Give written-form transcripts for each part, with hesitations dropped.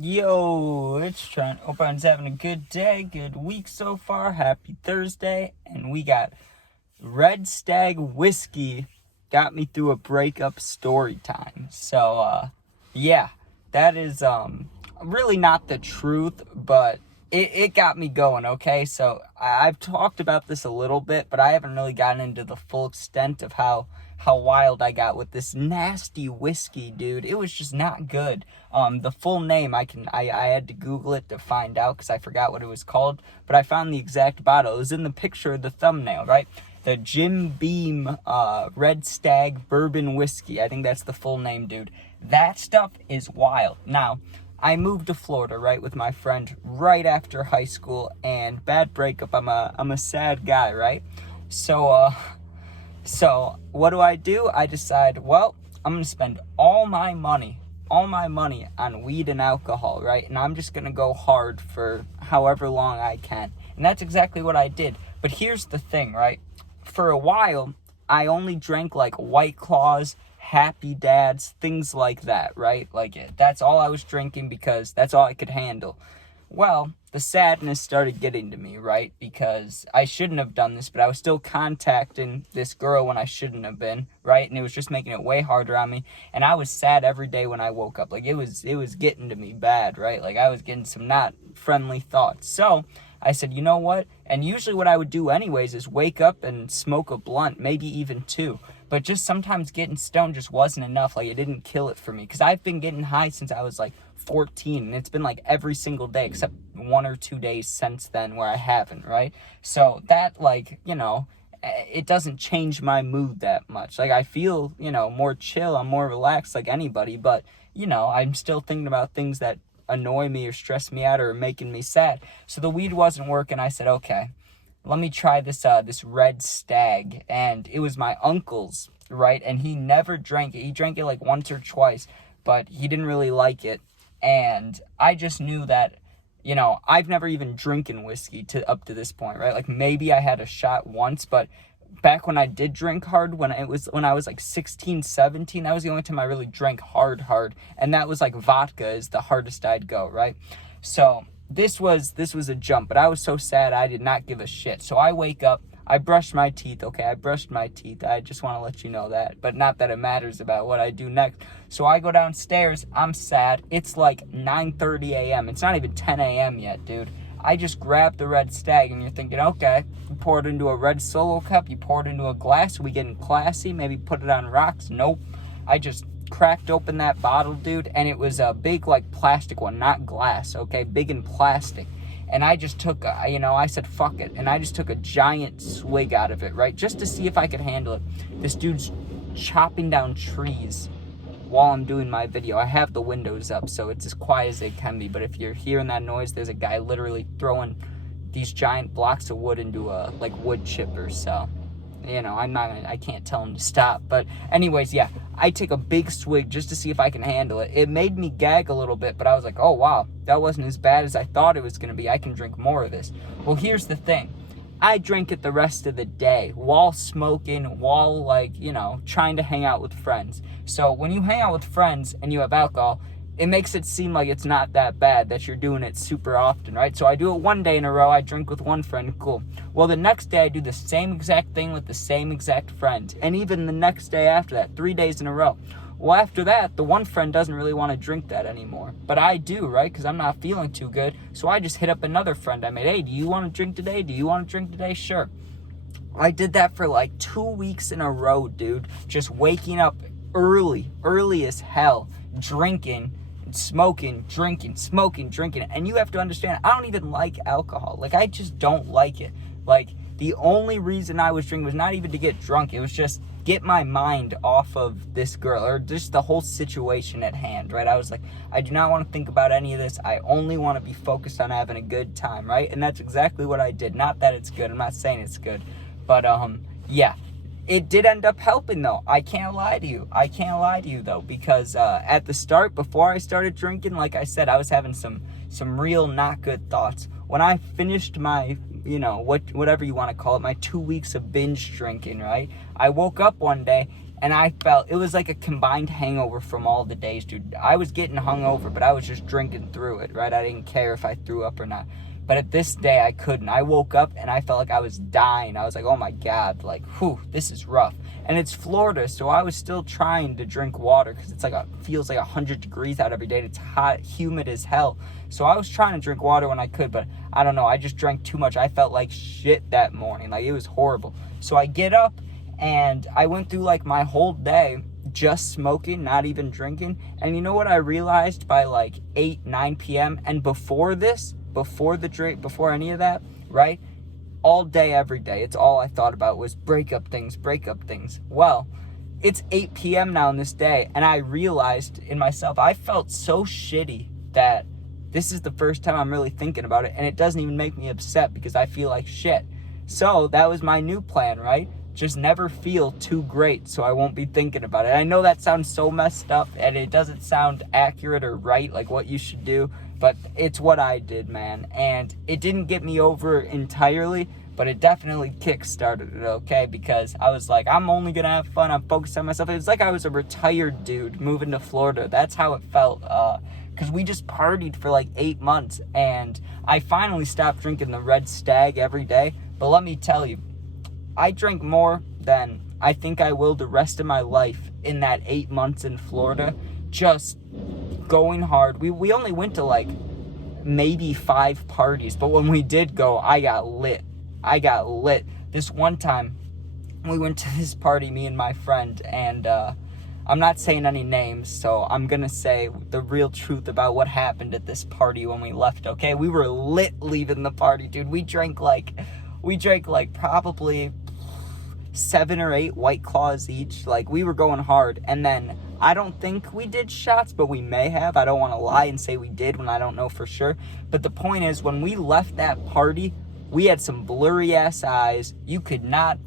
Yo, it's Trent. Hope everyone's having a good day, good week so far. Happy Thursday. And we got Red Stag whiskey got me through a breakup story time. So, yeah, that is really not the truth, but it got me going, okay? So I've talked about this a little bit, but I haven't really gotten into the full extent of how wild I got with this nasty whiskey, dude. It was just not good. The full name, I had to Google it to find out because I forgot what it was called, but I found the exact bottle. It was in the picture of the thumbnail, right? The Jim Beam Red Stag Bourbon Whiskey. I think that's the full name, dude. That stuff is wild. Now, I moved to Florida, right, with my friend right after high school, and bad breakup. I'm a sad guy, right? So what do? I decide, well, I'm going to spend all my money on weed and alcohol, right? And I'm just going to go hard for however long I can. And that's exactly what I did. But here's the thing, right? For a while, I only drank like White Claws, Happy Dads, things like that, right? That's all I was drinking because that's all I could handle. Well, the sadness started getting to me, right? Because I shouldn't have done this, but I was still contacting this girl when I shouldn't have been, right? And it was just making it way harder on me. And I was sad every day when I woke up. It was getting to me bad, right? I was getting some not friendly thoughts. So I said, you know what? And usually what I would do anyways is wake up and smoke a blunt, maybe even two. But just sometimes getting stoned just wasn't enough. It didn't kill it for me. Because I've been getting high since I was 14. And it's been every single day except 1 or 2 days since then where I haven't, right? So that, it doesn't change my mood that much. I feel, more chill. I'm more relaxed like anybody. But, I'm still thinking about things that annoy me or stress me out or are making me sad. So the weed wasn't working. I said, okay, let me try this Red Stag. And it was my uncle's, right? And he never drank it. He drank it once or twice, but he didn't really like it. And I just knew that, I've never even drinking whiskey up to this point, right? Maybe I had a shot once, but back when I did drink hard, when I was 16, 17, that was the only time I really drank hard. And that was vodka is the hardest I'd go, right? So this was a jump, but I was so sad I did not give a shit. So I wake up, I brushed my teeth, okay? I brushed my teeth. I just want to let you know that, but not that it matters about what I do next. So I go downstairs, I'm sad. It's 9:30 a.m. It's not even 10 a.m. yet, dude. I just grabbed the Red Stag, and you're thinking, okay, you pour it into a red Solo cup, you pour it into a glass, we getting classy, maybe put it on rocks? Nope. I just cracked open that bottle, dude, and it was a big, plastic one, not glass, okay? Big and plastic. And I just took, I said, fuck it. And I just took a giant swig out of it, right? Just to see if I could handle it. This dude's chopping down trees while I'm doing my video. I have the windows up, so it's as quiet as it can be. But if you're hearing that noise, there's a guy literally throwing these giant blocks of wood into a, wood chipper. So, I can't tell him to stop. But anyways, yeah, I take a big swig just to see if I can handle it. It made me gag a little bit, but I was like, oh, wow, that wasn't as bad as I thought it was going to be. I can drink more of this. Well, here's the thing. I drank it the rest of the day while smoking, while, trying to hang out with friends. So when you hang out with friends and you have alcohol, it makes it seem like it's not that bad, that you're doing it super often, right? So I do it one day in a row, I drink with one friend, cool. Well, the next day I do the same exact thing with the same exact friend. And even the next day after that, 3 days in a row. Well, after that, the one friend doesn't really want to drink that anymore. But I do, right? Because I'm not feeling too good. So I just hit up another friend I made. Hey, do you want to drink today? Do you want to drink today? Sure. I did that for 2 weeks in a row, dude. Just waking up early as hell, drinking, smoking, drinking, and you have to understand, I don't even like alcohol. I just don't like it. The only reason I was drinking was not even to get drunk. It was just get my mind off of this girl, or just the whole situation at hand, right? I was like, I do not want to think about any of this. I only want to be focused on having a good time, right? And that's exactly what I did. Not that it's good. I'm not saying it's good. But, yeah. it did end up helping, though. I can't lie to you, though, because at the start, before I started drinking, like I said, I was having some real not good thoughts. When I finished my, whatever you want to call it, my 2 weeks of binge drinking, right? I woke up one day and I felt, it was like a combined hangover from all the days, dude. I was getting hungover, but I was just drinking through it, right? I didn't care if I threw up or not. But at this day, I couldn't. I woke up and I felt like I was dying. I was like, oh my God, like, whew, this is rough. And it's Florida, so I was still trying to drink water because it's like feels like 100 degrees out every day. It's hot, humid as hell. So I was trying to drink water when I could, but I don't know. I just drank too much. I felt like shit that morning. Like, it was horrible. So I get up and I went through like my whole day just smoking, not even drinking. And you know what I realized by like 8, 9 p.m.? And before this, before the drink, before any of that, right? All day, every day, it's all I thought about was breakup things. Well, it's 8 p.m. now in this day, and I realized in myself, I felt so shitty that this is the first time I'm really thinking about it, and it doesn't even make me upset because I feel like shit. So that was my new plan, right? Just never feel too great so I won't be thinking about it. I know that sounds so messed up, and it doesn't sound accurate or right, like what you should do, but it's what I did, man. And it didn't get me over entirely, but it definitely kick-started it, okay? Because I was like, I'm only gonna have fun, I'm focused on myself. It was like I was a retired dude moving to Florida. That's how it felt, because we just partied for like 8 months, and I finally stopped drinking the red Stag every day. But let me tell you, I drank more than I think I will the rest of my life in that 8 months in Florida, just going hard. We only went to like maybe 5 parties, but when we did go, I got lit. This one time, we went to this party, me and my friend, and I'm not saying any names, so I'm gonna say the real truth about what happened at this party when we left, okay? We were lit leaving the party, dude. We drank like probably 7 or 8 White Claws each. Like, we were going hard. And then I don't think we did shots, but we may have. I don't want to lie and say we did when I don't know for sure. But the point is, when we left that party, we had some blurry ass eyes. You could not,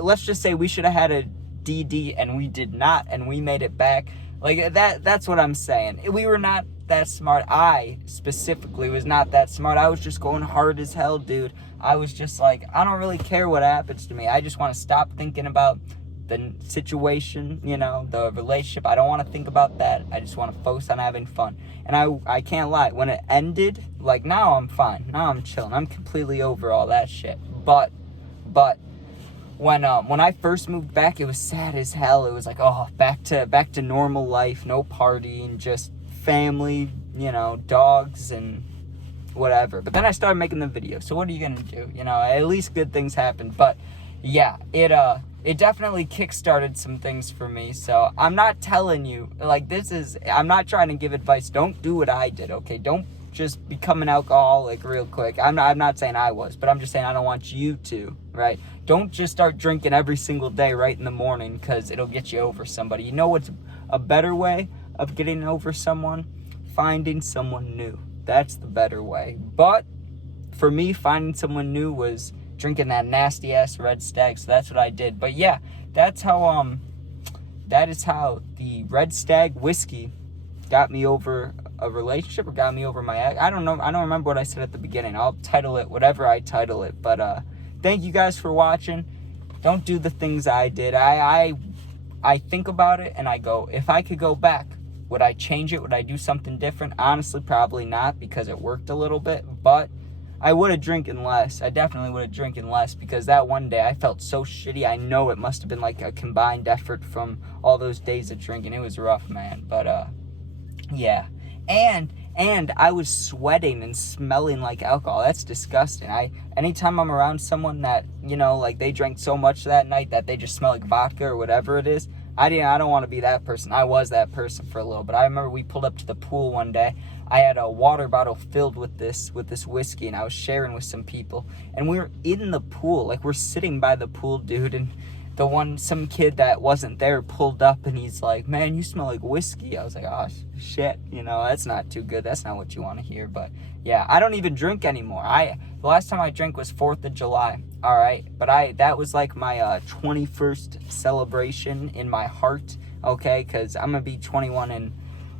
let's just say we should have had a DD and we did not, and we made it back. Like, that's what I'm saying. We were not that smart. I specifically was not that smart. I was just going hard as hell, dude. I was just like, I don't really care what happens to me. I just want to stop thinking about the situation, the relationship. I don't want to think about that. I just want to focus on having fun. And I can't lie. When it ended, like, now I'm fine. Now I'm chilling. I'm completely over all that shit. But when I first moved back, it was sad as hell. It was like, oh, back to normal life, no partying, just family, dogs and whatever. But then I started making the video. So what are you gonna do? At least good things happened. But yeah, it definitely kickstarted some things for me. So I'm not telling you, like, I'm not trying to give advice. Don't do what I did, okay? Don't just become an alcoholic real quick. I'm not saying I was, but I'm just saying I don't want you to, right? Don't just start drinking every single day right in the morning, because it'll get you over somebody. You know what's a better way of getting over someone? Finding someone new. That's the better way. But for me, finding someone new was drinking that nasty ass red Stag. So that's what I did. But yeah, that is how the red Stag whiskey got me over a relationship, or got me over my ex. I don't know. I don't remember what I said at the beginning. I'll title it whatever I title it. But thank you guys for watching. Don't do the things I did. I think about it and I go, if I could go back, would I change it? Would I do something different? Honestly, probably not, because it worked a little bit. But I would have drinking less. I definitely would have drinking less, because that one day I felt so shitty. I know it must have been like a combined effort from all those days of drinking. It was rough, man. But yeah. And I was sweating and smelling like alcohol. That's disgusting. Anytime I'm around someone that, like, they drank so much that night that they just smell like vodka or whatever it is, I don't want to be that person. I was that person for a little bit. I remember we pulled up to the pool one day. I had a water bottle filled with this whiskey, and I was sharing with some people. And we were in the pool, like, we're sitting by the pool, dude, and some kid that wasn't there pulled up, and he's like, man, you smell like whiskey. I was like, oh shit, that's not too good. That's not what you want to hear. But Yeah, I don't even drink anymore. The last time I drank was 4th of July. All right, but that was like my 21st celebration in my heart. Okay, because I'm gonna be 21 in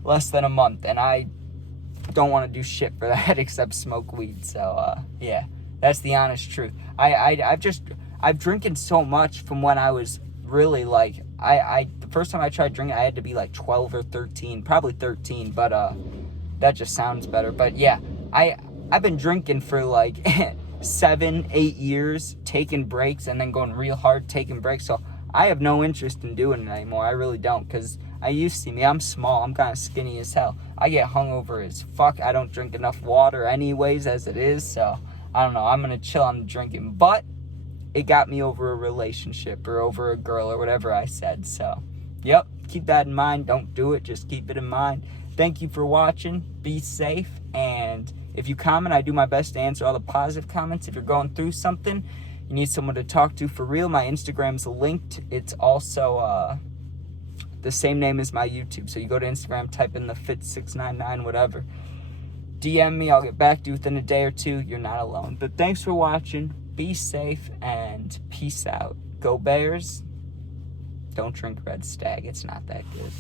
less than a month, and I don't want to do shit for that except smoke weed. So yeah, that's the honest truth. I've drinking so much from when I was really like the first time I tried drinking I had to be like 12 or 13, probably 13, but that just sounds better. But yeah, I've been drinking for like 7-8 years, taking breaks and then going real hard taking breaks. So I have no interest in doing it anymore. I really don't, because you see me, I'm small, I'm kind of skinny as hell. I get hungover as fuck. I don't drink enough water anyways as it is. So I don't know, I'm gonna chill on the drinking. But it got me over a relationship or over a girl or whatever I said. So yep, keep that in mind. Don't do it, just keep it in mind. Thank you for watching. Be safe. And if you comment, I do my best to answer all the positive comments. If you're going through something, you need someone to talk to for real, my Instagram's linked. It's also the same name as my YouTube. So you go to Instagram, type in the fit699, whatever. DM me, I'll get back to you within a day or two. You're not alone. But thanks for watching. Be safe and peace out. Go Bears. Don't drink red Stag. It's not that good.